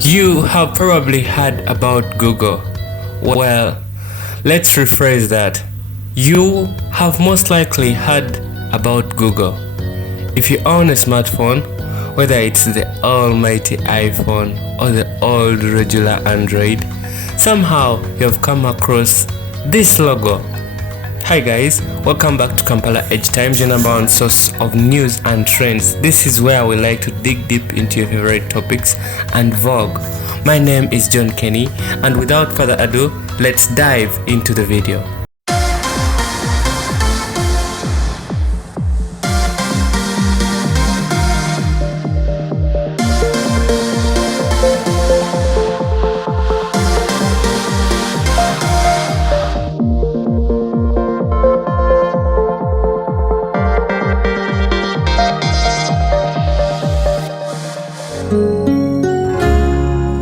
You have probably heard about Google. Well, let's rephrase that. You have most likely heard about Google. If you own a smartphone, whether it's the almighty iPhone or the old regular Android, somehow you have come across this logo. Hi guys, welcome back to Kampala Edge Times, your number one source of news and trends. This is where we like to dig deep into your favorite topics and vogue. My name is John Kenny, and without further ado, let's dive into the video.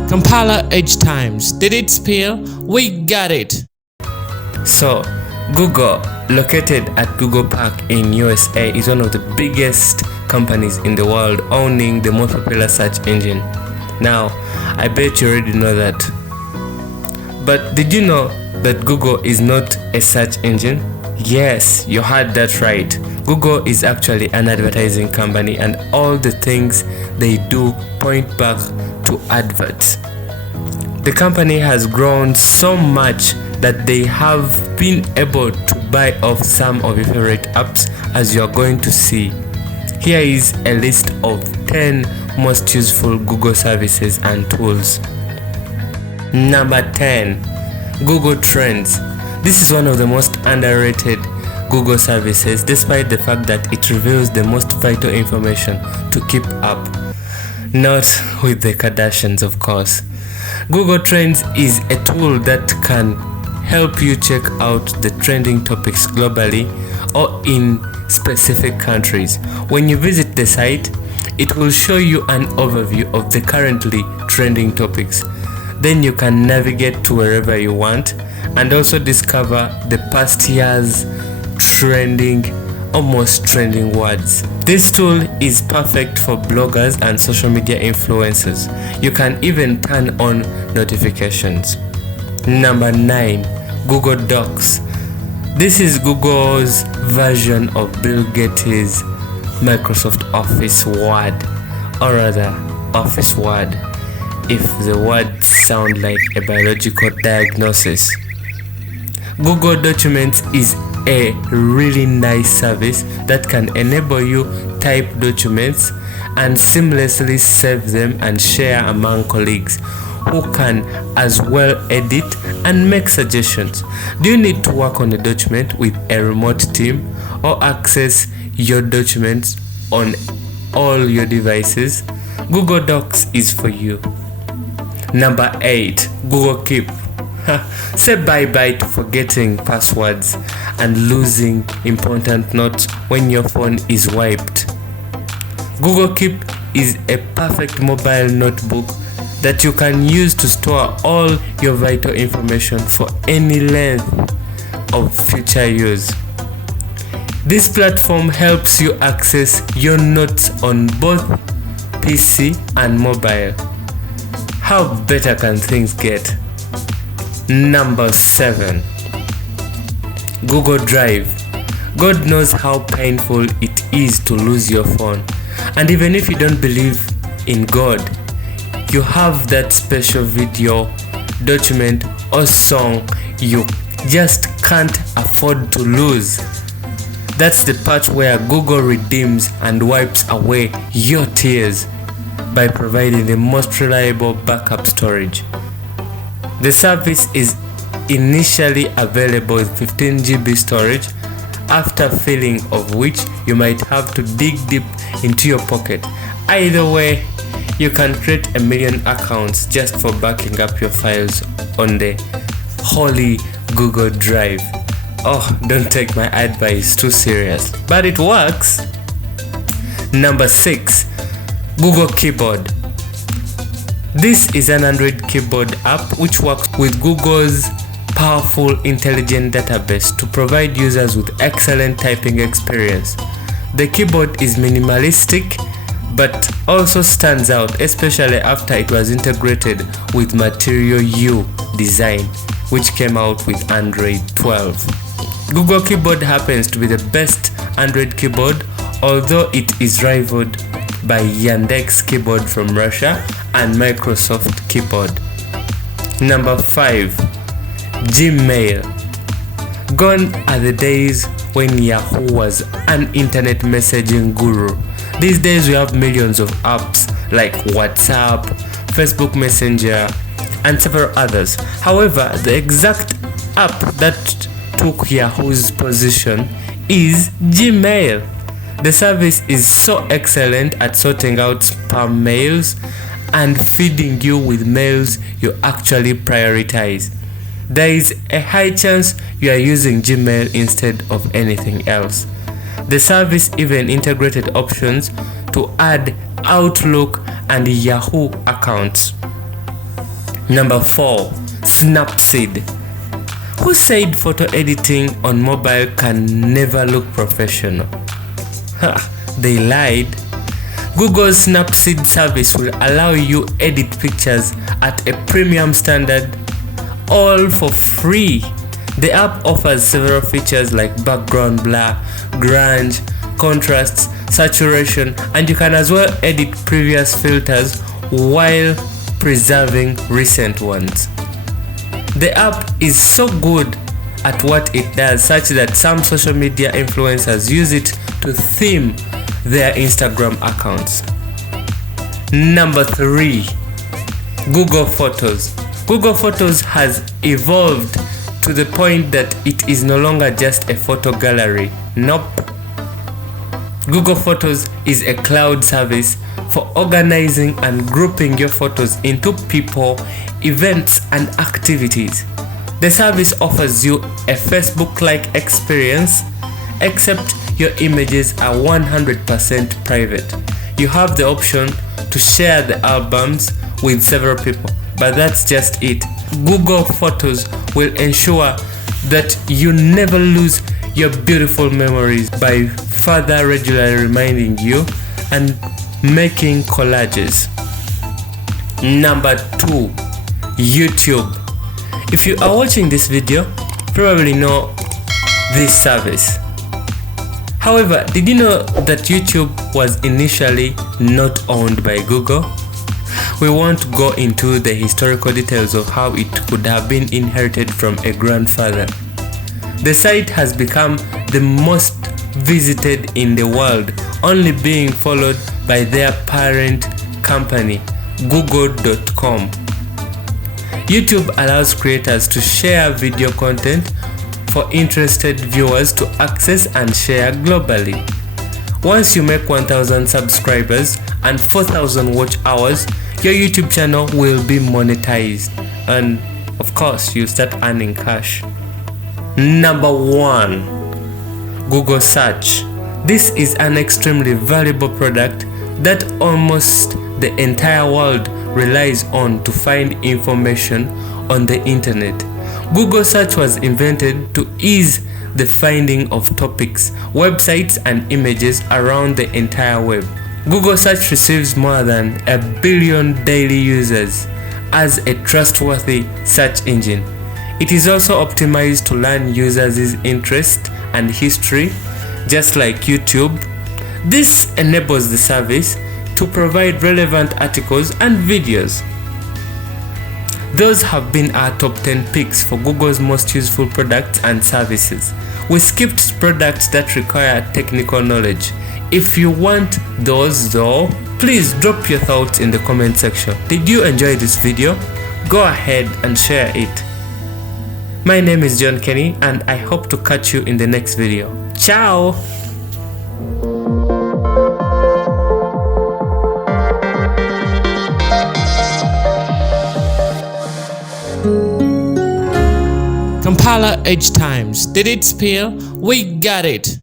Kampala Edge Times. Did it spill? We got it. So, Google, located at Google Park in USA, is one of the biggest companies in the world, owning the most popular search engine. Now, I bet you already know that. But did you know that Google is not a search engine? Yes, you heard that right. Google is actually an advertising company, and all the things they do point back to adverts. The company has grown so much that they have been able to buy off some of your favorite apps, as you are going to see. Here is a list of 10 most useful Google services and tools. Number 10. Google Trends. This is one of the most underrated Google services, despite the fact that it reveals the most vital information to keep up. Not with the Kardashians, of course. Google Trends is a tool that can help you check out the trending topics globally or in specific countries. When you visit the site, it will show you an overview of the currently trending topics. Then you can navigate to wherever you want and also discover the past year's almost trending words. This tool is perfect for bloggers and social media influencers. You can even turn on notifications. Number 9. Google Docs. This is Google's version of Bill Gates' Microsoft Office Word, or rather Office Word, if the words sound like a biological diagnosis. Google Documents is a really nice service that can enable you type documents and seamlessly save them and share among colleagues who can as well edit and make suggestions. Do you need to work on a document with a remote team or access your documents on all your devices? Google Docs is for you. Number 8. Google Keep. Say bye-bye to forgetting passwords and losing important notes when your phone is wiped. Google Keep is a perfect mobile notebook that you can use to store all your vital information for any length of future use. This platform helps you access your notes on both PC and mobile. How better can things get? Number 7. Google Drive. God knows how painful it is to lose your phone. And even if you don't believe in God, you have that special video, document, or song you just can't afford to lose. That's the part where Google redeems and wipes away your tears by providing the most reliable backup storage. The service is initially available with 15 GB storage, after filling of which you might have to dig deep into your pocket. Either way, you can create a million accounts just for backing up your files on the holy Google Drive. Oh, don't take my advice too serious, but it works. Number 6. Google Keyboard. This is an Android keyboard app which works with Google's powerful intelligent database to provide users with excellent typing experience. The keyboard is minimalistic but also stands out, especially after it was integrated with Material U design, which came out with Android 12. Google Keyboard happens to be the best Android keyboard, although it is rivaled by Yandex Keyboard from Russia and Microsoft Keyboard. Number 5. Gmail. Gone are the days when Yahoo was an internet messaging guru. These days we have millions of apps like WhatsApp, Facebook Messenger, and several others. However, the exact app that took Yahoo's position is Gmail. The service is so excellent at sorting out spam mails and feeding you with mails you actually prioritize. There is a high chance you are using Gmail instead of anything else. The service even integrated options to add Outlook and Yahoo accounts. Number 4. Snapseed. Who said photo editing on mobile can never look professional? They lied. Google's Snapseed service will allow you edit pictures at a premium standard, all for free. The app offers several features like background blur, grunge, contrasts, saturation, and you can as well edit previous filters while preserving recent ones. The app is so good at what it does, such that some social media influencers use it to theme their Instagram accounts. Number 3. Google Photos. Google Photos has evolved to the point that it is no longer just a photo gallery. Nope. Google Photos is a cloud service for organizing and grouping your photos into people, events, and activities. The service offers you a Facebook-like experience, except your images are 100% private. You have the option to share the albums with several people, but that's just it. Google Photos will ensure that you never lose your beautiful memories by further regularly reminding you and making collages. Number 2. YouTube. If you are watching this video, you probably know this service. However, did you know that YouTube was initially not owned by Google? We won't go into the historical details of how it could have been inherited from a grandfather. The site has become the most visited in the world, only being followed by their parent company, Google.com. YouTube allows creators to share video content for interested viewers to access and share globally. Once you make 1,000 subscribers and 4,000 watch hours, your YouTube channel will be monetized, and of course you start earning cash. Number 1. Google Search. This is an extremely valuable product that almost the entire world relies on to find information on the internet. Google Search was invented to ease the finding of topics, websites, and images around the entire web. Google Search receives more than 1 billion daily users as a trustworthy search engine. It is also optimized to learn users' interest and history, just like YouTube. This enables the service to provide relevant articles and videos. Those have been our top 10 picks for Google's most useful products and services. We skipped products that require technical knowledge. If you want those though, please drop your thoughts in the comment section. Did you enjoy this video? Go ahead and share it. My name is John Kenny, and I hope to catch you in the next video. Ciao! Kampala Edge Times. Did it spill? We got it!